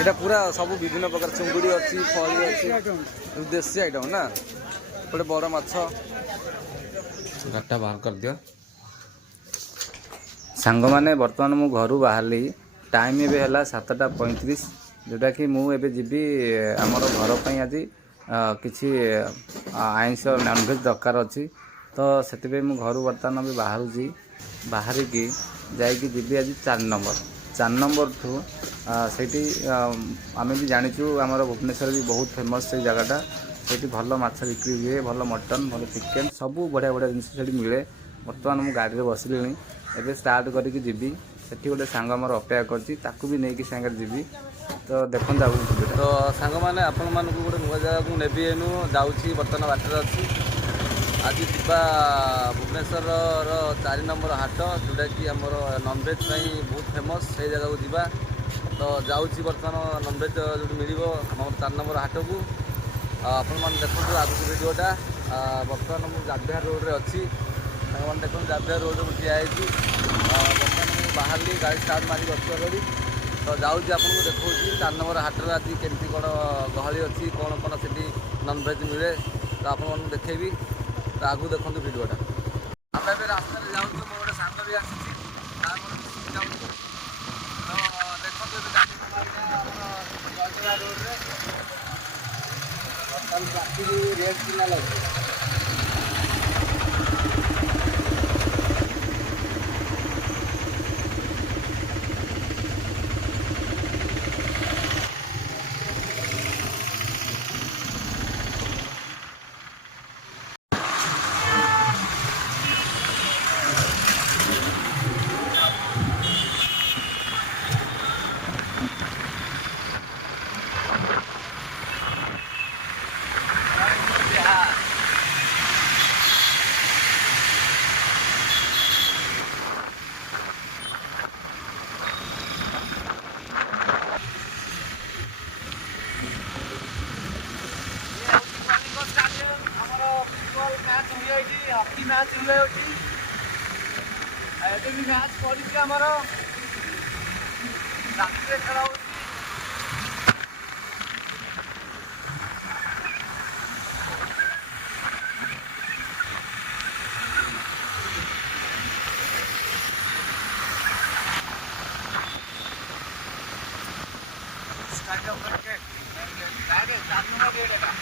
এটা পুরা ସବୁ ବିଭିନ୍ନ ପ୍ରକାର ଚୁଙ୍ଗୁଡ଼ି ଅଛି, ଫଳି ଅଛି, ଦେଶୀ ଆଇଟମ୍ ନା। ଗୋଟେ ବଡ଼ ମାଛ ଗାଡ଼ିଟା ବାହାର କରିଦିଅ। ସାଙ୍ଗମାନେ ବର୍ତ୍ତମାନ ମୁଁ ଘରୁ ବାହାରିଲି। ଟାଇମ୍ ଏବେ ହେଲା 7:35, ଯେଉଁଟାକି ମୁଁ ଏବେ ଯିବି ଆମର ଘର ପାଇଁ ଆଜି କିଛି ଆଇଁଷ ନନଭେଜ୍ ଦରକାର ଅଛି। ତ ସେଥିପାଇଁ ମୁଁ ଘରୁ ବର୍ତ୍ତମାନ ବି ବାହାରୁଛି। ବାହାରିକି ଯାଇକି ଯିବି ଆଜି 4 ନମ୍ବର। 4 ନମ୍ବରଠୁ ସେଇଠି ଆମେ ବି ଜାଣିଛୁ ଆମର ଭୁବନେଶ୍ୱର ବି ବହୁତ ଫେମସ୍ ସେଇ ଜାଗାଟା। ସେଇଠି ଭଲ ମାଛ ବିକ୍ରି ହୁଏ, ଭଲ ମଟନ୍, ଭଲ ଚିକେନ୍, ସବୁ ବଢ଼ିଆ ବଢ଼ିଆ ଜିନିଷ ସେଇଠି ମିଳେ। ବର୍ତ୍ତମାନ ମୁଁ ଗାଡ଼ିରେ ବସିଲିଣି, ଏବେ ଷ୍ଟାର୍ଟ କରିକି ଯିବି। ସେଠି ଗୋଟେ ସାଙ୍ଗ ଆମର ଅପେକ୍ଷା କରିଛି, ତାକୁ ବି ନେଇକି ସାଙ୍ଗରେ ଯିବି। ତ ଦେଖନ୍ତୁ ଆଗକୁ ଭିଡ଼ିଓଟା। ତ ସାଙ୍ଗମାନେ ଆପଣମାନଙ୍କୁ ଗୋଟେ ନୂଆ ଜାଗାକୁ ନେବି ଏନୁ ଯାଉଛି, ବର୍ତ୍ତମାନ ବାଟରେ ଅଛି। ଆଜି ଯିବା ଭୁବନେଶ୍ୱରର 4 ନମ୍ବର ହାଟ, ଯେଉଁଟାକି ଆମର ନନଭେଜ୍ ପାଇଁ ବହୁତ ଫେମସ୍। ସେଇ ଜାଗାକୁ ଯିବା। ତ ଯାଉଛି ବର୍ତ୍ତମାନ ନନଭେଜ୍ ଯେଉଁଠି ମିଳିବ ଆମର 4 ନମ୍ବର ହାଟକୁ। ଆପଣମାନେ ଦେଖନ୍ତୁ ଆଗକୁ ଭିଡ଼ିଓଟା। ବର୍ତ୍ତମାନ ମୁଁ ଜାଭିୟର ରୋଡ଼ରେ ଅଛି। ସାଙ୍ଗମାନେ ଦେଖନ୍ତୁ ଜାଭିୟର ରୋଡ଼ରେ ମୁଁ ଠିଆ ହେଇଛି। ବର୍ତ୍ତମାନ ମୁଁ ବାହାରିଲି, ଗାଡ଼ି ଷ୍ଟାର୍ଟ ମାରିକି ଅଛି ଅଲରେଡ଼ି। ତ ଯାଉଛି ଆପଣଙ୍କୁ ଦେଖାଉଛି 4 ନମ୍ବର ହାଟରେ ଆଜି କେମିତି କ'ଣ ଗହଳି ଅଛି, କ'ଣ କ'ଣ ସେଠି ନନଭେଜ୍ ମିଳେ, ତ ଆପଣମାନଙ୍କୁ ଦେଖେଇବି। ତ ଆଗକୁ ଦେଖନ୍ତୁ ଭିଡ଼ିଓଟା। ଆମେ ଏବେ ରାସ୍ତାରେ ଯାଉଛୁ, ମୋର ଗୋଟେ ସାଙ୍ଗ ବି ଆସିଛି, ତା ମୋର ମିଶିକି ଯାଉଛୁ। ତ ଦେଖନ୍ତୁ ଏବେ ଗାଡ଼ି ମାରିବା ଆମର ଜୟଦେବା ରୋଡ଼ରେ। ବର୍ତ୍ତମାନ ଟ୍ରାଫିକ୍ ରେଡ୍ ସିଗ୍ନାଲ୍ ଅଛି। ଆମର ଫୁଟବଲ ମ୍ୟାଚ୍ ହୁଏ ଏଠି, ହକି ମ୍ୟାଚ୍ ହୁଏ ଏଠି। ଏବେ ବି ମ୍ୟାଚ୍ ପଡ଼ିଛି ଆମର, ରାତିରେ ଖେଳ ହେଉଛି।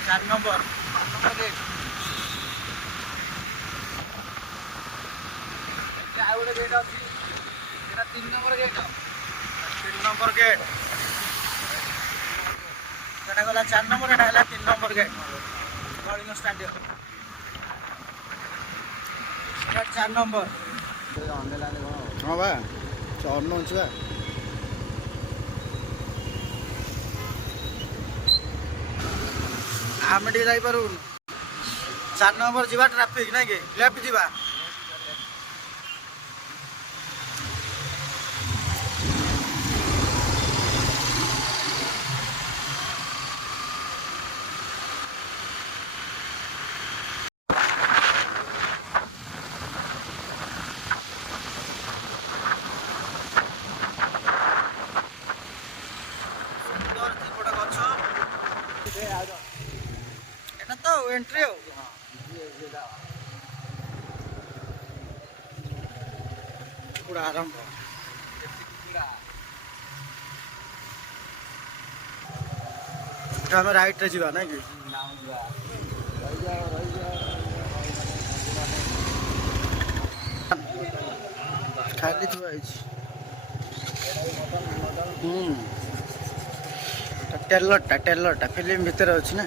चार नंबर गेट ଆଉ ଗୋଟେ ଗେଟ୍ ଅଛି, ଏଟା 3 ନମ୍ବର ଗେଟ୍। 3 ନମ୍ବର ଗେଟ୍ ସେଟା ଗଲା 4 ନମ୍ବର, ଏଟା ହେଲା 3 ନମ୍ବର ଗେଟ୍। କଳିଙ୍ଗ ଷ୍ଟାଡିୟମ ଏଟା 4 ନମ୍ବର। ହଁ ବା ଅନଉଛି ବା। ଆମେ ଟିକେ ଯାଇପାରୁନୁ। 4 ନମ୍ବର ଯିବା, ଟ୍ରାଫିକ୍ ନାଇଁ କି, ଲେଫ୍ଟ ଯିବା। এটা তো এন্ট্রি পুরা আরম্ভ। ଆମେ ରାଇଟ୍ରେ ଯିବା ନାଇଁ କି? ଖାଲି ଥୁଆ ହେଇଛି। ଟେଲରଟା ଫିଲ୍ମ ଭିତରେ ଅଛି ନା।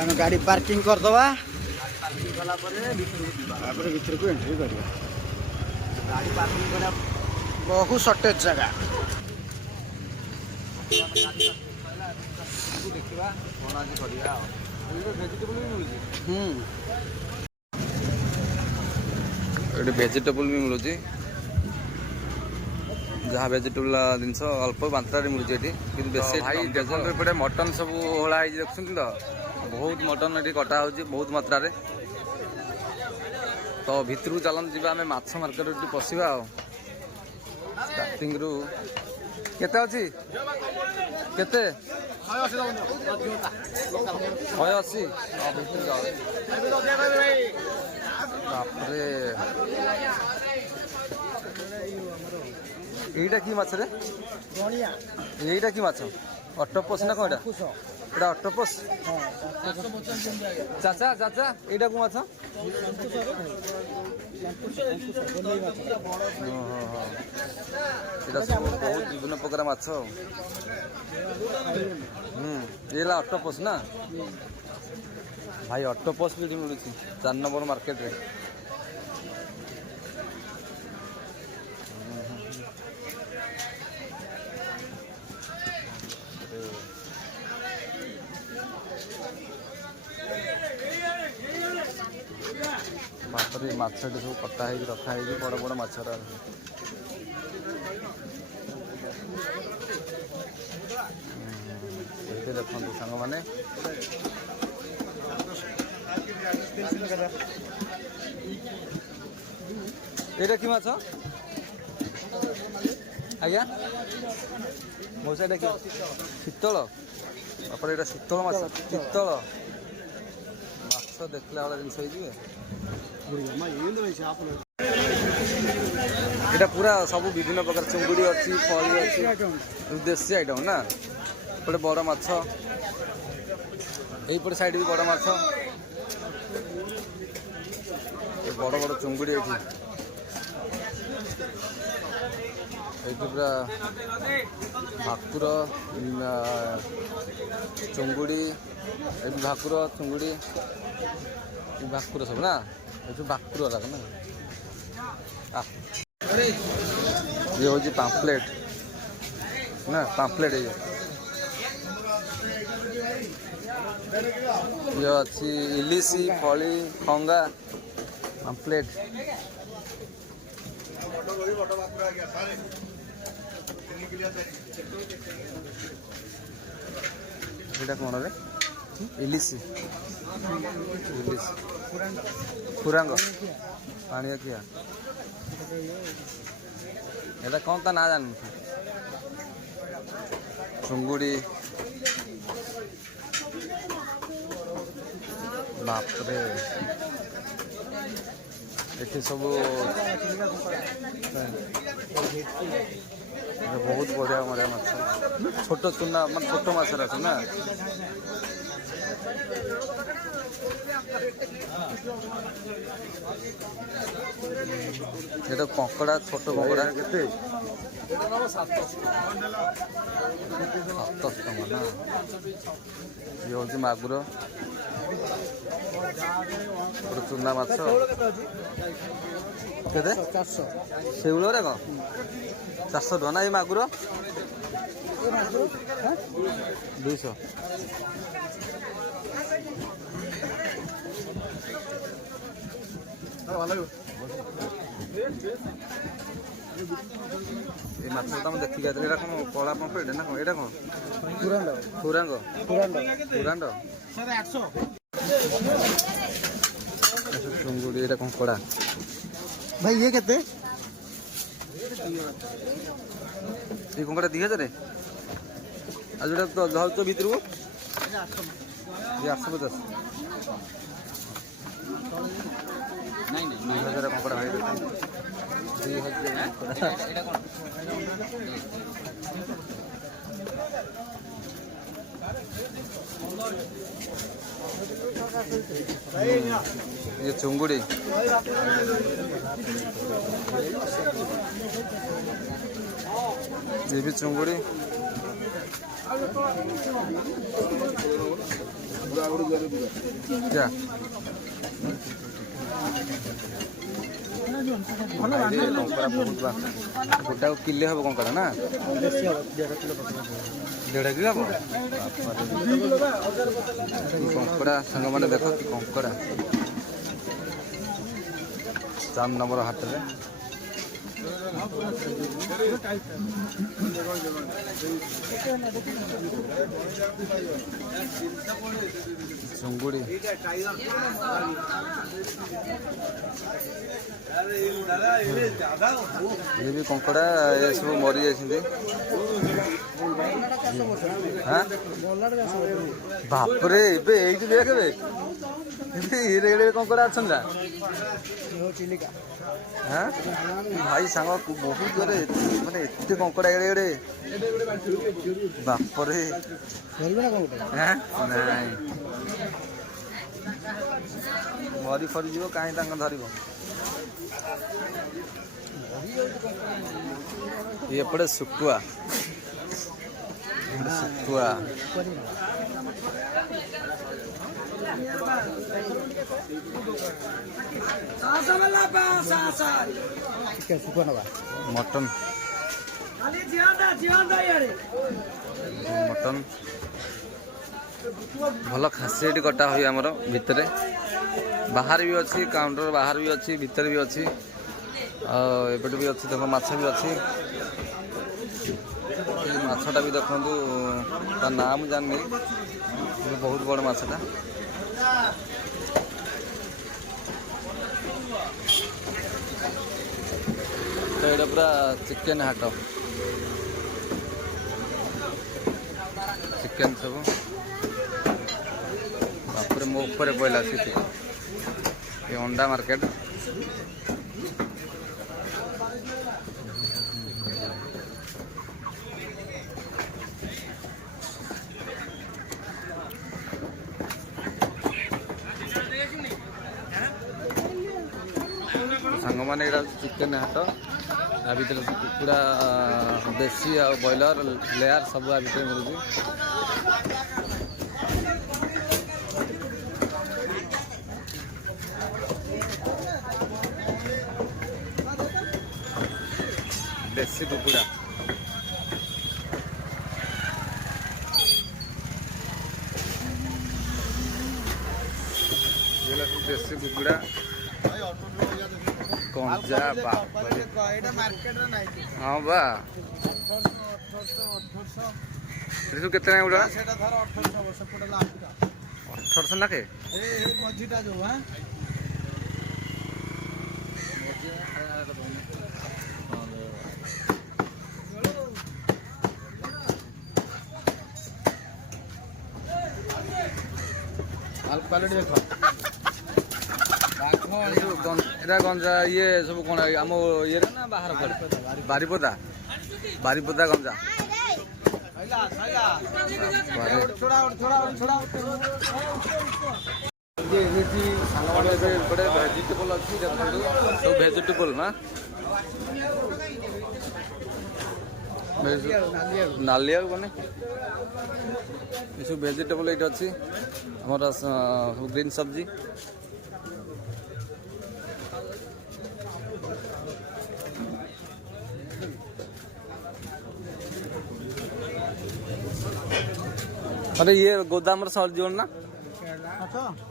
ଆମେ ଗାଡ଼ି ପାର୍କିଂ କରିଦେବା, ପାର୍କିଂ କଲା ପରେ ତାପରେ ଭିତରକୁ ଏଣ୍ଟ୍ରି କରିବା। ଗାଡ଼ି ପାର୍କିଂ କରିବା ବହୁ ସର୍ଟେଜ ଜାଗା। ଦେଖିବା କ'ଣ ଆଜି କରିବା ଆଉ। ଭେଜିଟେବୁଲ ବି ମିଳୁଛି। ଏଠି ଭେଜିଟେବୁଲ ବି ମିଳୁଛି, ଯାହା ଭେଜିଟେବୁଲ ଜିନିଷ ଅଳ୍ପ ମାତ୍ରାରେ ମିଳୁଛି ଏଠି, କିନ୍ତୁ ବେଶୀ ଭାଇ ଦେଖନ୍ତୁ ଏପଟେ ମଟନ୍ ସବୁ ହୋଳା ହେଇଛି ଦେଖୁଛନ୍ତି ତ। बहुत मटन ये कटा हो बहुत मात्रा रे तो भितर को चलन जी आम माछ मार्केट पशिया स्टार्टिंग रु केते अच्छी केते 180 এইটা কি মাছ রে এইটা কি মাছ অক্টোপাস না কোনটা এটা অক্টোপাস চাচা চাচা এইটা কো মাছ এটা সব বহুত বিভিন্ন প্রকার মাছ এলা অক্টোপাস না ভাই অক্টোপাস भी मिलुची 4 नंबर मार्केट रे बापर मछटी सब कटा है रखा है बड़ बड़ मछरा ये देखो सांग मैंने ये कि माछ आज्ञा मौसा ये शीतल बापर ये शीतल माछ शीतल माछ देखला वाला जिन এটা পুরা সব বিভিন্ন প্রকার চুঙ্গুড়ি ଅଛି ফলি ଅଛି দেশি আইটম না এপଟେ বড় মাছ এইপଟେ সাইড ବି বড় মাছ বড় বড় চুঙ্গুড়ি এটি এইটি পুরা ভাকুর চুঙ্গুড়ি এই ভাকুর চুঙ্গুড়ি भाकुर सब ना ये भाकुर वाला ना ये हूँ पाम्पलेट ना पाम्पलेट ये अच्छी इलिशी फली खंगा पाम्पलेट ये कौन रे इलिशी खुरांग पानी किया ये कौन ता ना जान चुंगुड़ी बापरे ये सब बहुत बढ़िया मरिया माछ छोट चुना मान छोट माछर ना ये तो कंकड़ा छोट कंकड़ा के ना ये हूँ मागुर चुना माछ के शौल रे कौन 400 टका ना ये मागुर 200 ये माछ तुम देखी गए कौन कला पम्पलेट ना कौन ये कौन खुरांग खुरांड चुंगुड़ी ये कौन कड़ा भाई ये कहते ये कंकड़ा 2000 आज जो धर तो भीतर को ये 850 नहीं 2000 कंकड़ा भाई 2000 ये चुंगुड़ी ये भी चुंगुड़ी क्या गोटा किले हम कंकड़ा ना 1.5 किलो हम कंकड़ा सांग मैंने देख कि कंकड़ा 4 नंबर हाट में ଚୁଙ୍ଗୁଡ଼ି ये भी कंकड़ा ये सब मरी जाइछिंदी हां बाप रे एबे एइटी देखबे एबे एरे एरे कंकड़ा अछन ना हां भाई सांग बहुत जोरे माने एते कंकड़ा एरे एरे बाप रे हां नाही मरी फरी जीव काहे तांग धरिबो ये पड़े सुकुआ सुकुआ मटन मटन भल खासी कटा हुई आमर भितर बाहर भी अच्छी काउंटर बाहर भी अच्छी भितर भी अच्छी एपटे भी अच्छी देख माछ भी अच्छी माछटा भी देखु ता नाम जानी बहुत बड़ माछटा तो ये पूरा चिकेन हाट चिकेन सब बापर मो ऊपर पड़ा सी ये अंडा मार्केट सांग मैंने चिकेन हाट आ भर कुकुड़ा देसी आ बॉयलर लेयर सब आ भर मिलूँ देसी कुकुड़ा देसी कुकुड़ा कंजा हाँ बा केतना उड़ा 1800 नाके क्वालिटी देखो एटा गंजा ये सब कौन आम ये ना बाहर बारिपदा बारिपदा गंजा भेजिटेबल अच्छी सब भेजिटेबल ना नालिया बने ये सब भेजिटेबल ये अच्छी हमारा ग्रीन सब्जी अरे ये गोदाम सर जोड़ ना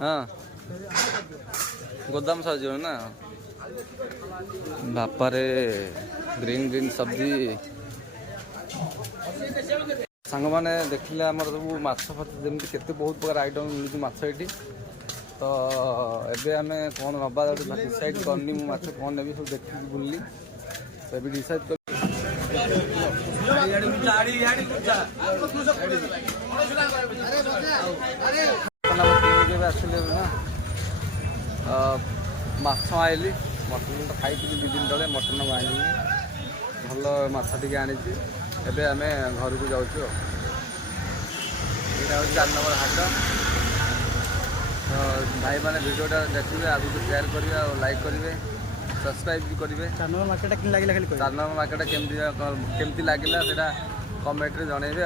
हाँ गोदाम सर जोड़ ना बापा रे ग्रीन ग्रीन सब्जी सांग मैंने देखिले आम सब माछ फाछ जमी केते बहुत प्रकार आइटम मिलूँ माछ ये तो एबे आम कौन नवा डिसाइड करनी मु माछ कौन नेबी सब देखी बुलली तो ये डिसाइड कर आसले ना माछ आइली मटन तो खाई 2 दिन तले मटन आनी भल माछ टे आनी एबे आम घर को जाऊँ यहाँ 4 नंबर हाट तो भाई मैंने वीडियोटा देखिए आगे शेयर करेंगे और लाइक करेंगे सब्सक्राइब भी करेंगे 4 नंबर मार्केट केमती लगे कमेंट रे जनइबे।